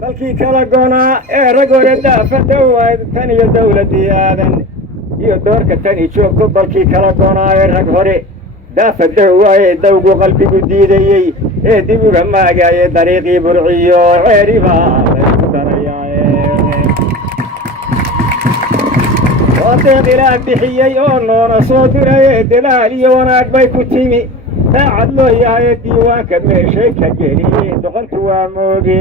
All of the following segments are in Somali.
dalkii kala goonaa ee rag hore daafada wayd tan iyo dawladii aadan iyo doorka tani joogto dalkii kala goonaa ee rag hore daafada waaye dawgu qalbigu diidayey ee dib uga maagaaye dariiqii burciyo ceeriba laysku darayaaye wadeeq ilaah bixiyey oo noona soo diraye dadaal iyo wanaag bay ku timi daacad loo yahaye diiwaanka meeshay ka geliyey doqontu waa mooge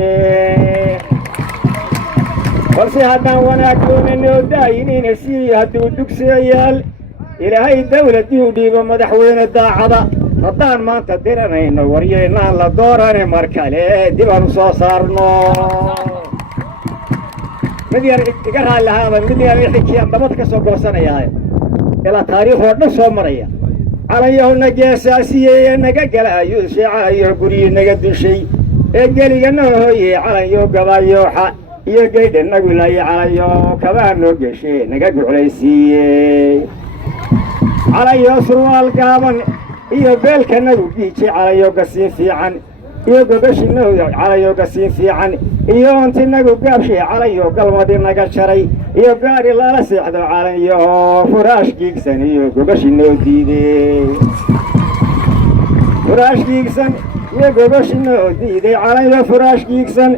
balse haddaan wanaag doonayno daayiniina sii hadduu dugsiyayaal ilaahay dawladdii u dhiibo madaxweyne daacada haddaan maanta diranayno waryaynaan la doorane mar kale dib aan u soo saarno mid yar iga raalli ahaaba mid yar ixikiyaan dabad ka soo goosanayaaye ilaa taariikh oo dhan soo maraya calanyahu geesaasiyey naga galaayo sheecayo guryii naga dushay ee geligana hooye calanyo gabayooxa iyo geydha nagu laaya calanyo kabaa noo geshe naga guclaysiiyey calanyo surwaal gaaban iyo beelka nagu giijay calanyo gasiin fiican iyo gogashina calanyo gasiin fiican iyo onti nagu gaabshay calanyo galmadi naga jaray iyo gaari lala seexdo calanyo furaash giigsan iyo gogashinoo diidey furaash giigsan iyo gogashinoo diiday calanyo furaash giigsan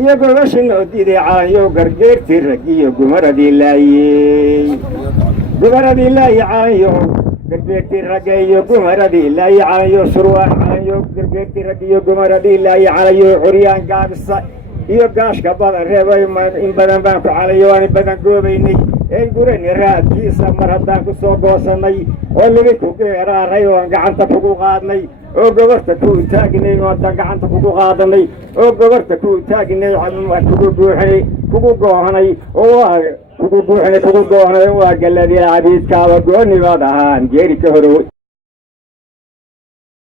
iyo gogashinoo diiday calanyo gargeertii rag iyo gumaradii laayey calanyo gargeertii ragga iyo gumaradii laaye calanyo surwaan calanyo gargeertii rag iyo gumaradii laaye calanyo curyaan gaabisa iyo gaashka badan reebay in badan baan ku calayo waan in badan goobaynay ee gurani raadkiisa mar haddaan ku soo goosannay oo libi ku geeraaray oon gacanta kugu qaadnay oo gobarta ku taagnay oo haddaan gacanta kugu qaadanay oo gobarta ku taagnay kugu buuxinay kugu goohanay oo waa kugu buuxinay kugu goohanay waa galladii cabiidkaaba gooni baad ahaan geeri ka horow